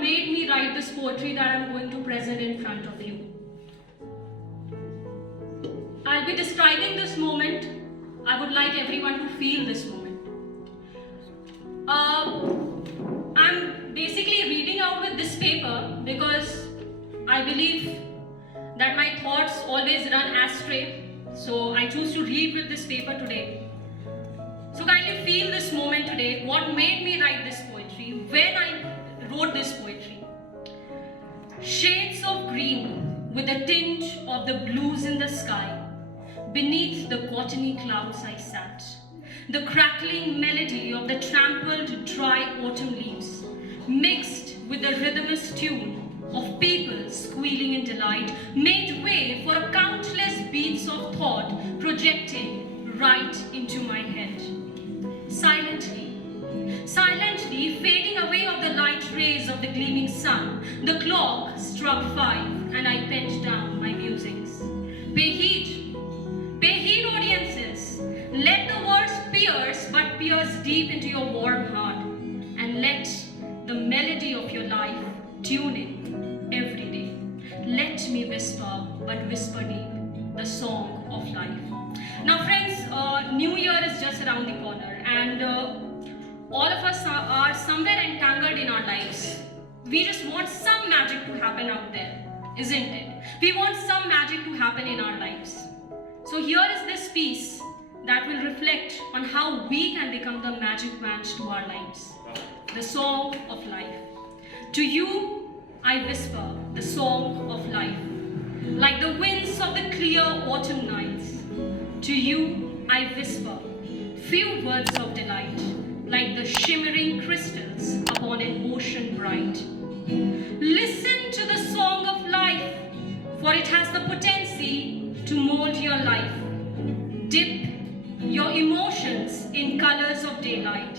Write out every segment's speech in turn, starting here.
made me write this poetry that I'm going to present in front of you. I'll be describing this moment. I would like everyone to feel this moment. I'm basically reading out with this paper because I believe that my thoughts always run astray. So I choose to read with this paper today. So kindly feel this moment today. What made me write this poetry? When I wrote this poetry. Shades of green with a tinge of the blues in the sky. Beneath the cottony clouds I sat. The crackling melody of the trampled dry autumn leaves, mixed with the rhythmous tune of people squealing in delight, made way for a countless beats of thought projecting right into my head. Silently fading away of the light rays of the gleaming sun, the clock struck 5 and I penned down my musings. Pay heed audiences, let the words pierce, but pierce deep into your warm heart, and let the melody of your life tune in every day. Let me whisper, but whisper deep, the song of life. Now friends, New Year is just around the corner, and all of us are somewhere entangled in our lives. We just want some magic to happen out there, isn't it? We want some magic to happen in our lives. So here is this piece that will reflect on how we can become the magic match to our lives. The song of life. To you, I whisper the song of life. Like the winds of the clear autumn nights. To you, I whisper few words of delight. Like the shimmering crystals upon an ocean bright. Listen to the song of life, for it has the potency to mold your life. Dip your emotions in colors of daylight,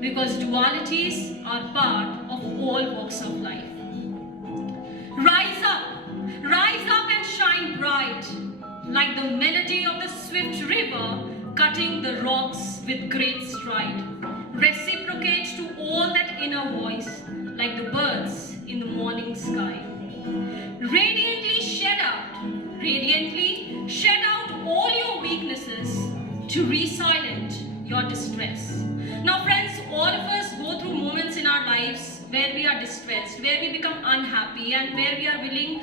because dualities are part of all walks of life. Rise up and shine bright, like the melody of the swift river cutting the rocks with great stride. Reciprocate to all that inner voice, like the birds in the morning sky. Radiantly shed out all your weaknesses to re-silent your distress. Now friends, all of us go through moments in our lives where we are distressed, where we become unhappy, and where we are willing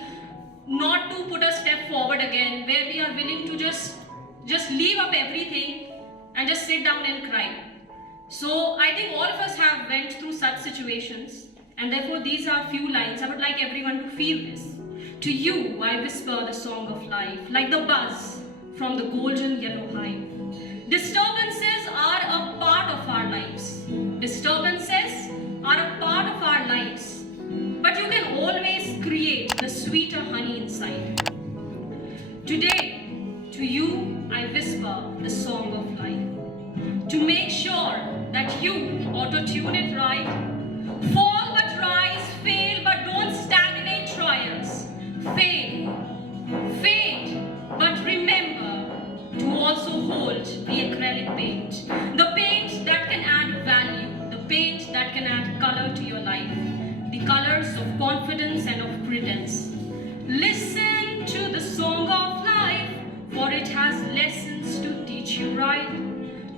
not to put a step forward again, where we are willing to just leave up everything and just sit down and cry. So I think all of us have went through such situations, and therefore these are few lines. I would like everyone to feel this. To you, I whisper the song of life, like the buzz from the golden yellow hive. Disturbances are a part of our lives. Disturbances are a part of our lives. But you can always create the sweeter honey inside. Today, to you, I whisper the song of life. To make sure that you auto-tune it right. Fall but rise, fail but don't stagnate trials. Fade, but remember to also hold the acrylic paint. The paint that can add value, the paint that can add color to your life. The colors of confidence and of credence. Listen to the song of life, for it has lessons to teach you right.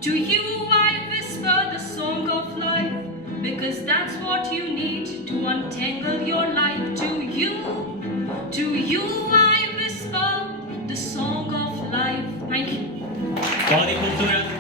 To you I whisper the song of life, because that's what you need to untangle your life. To you I whisper the song of life. Thank you. बहुत ही खूबसूरत